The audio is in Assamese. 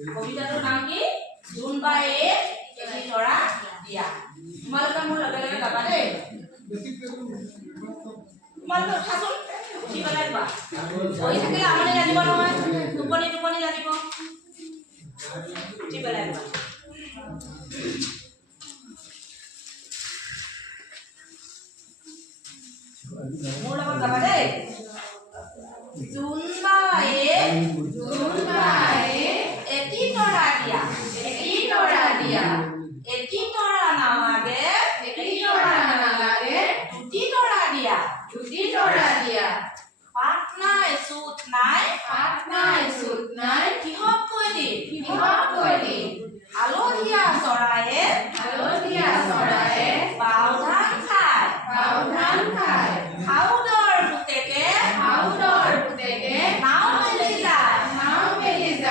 কবিতাটোৰ নাম কি জোনবায়ে এটি তৰা দিয়া তোমালোকে মোৰ লগে লগে গাবা দেই তোমালোকে উঠাচোন উঠি পেলাই কোৱা বহি থাকিলে আমনি লাগিব নহয় টোপনি টোপনি লাগিব উঠি পেলাই কোৱা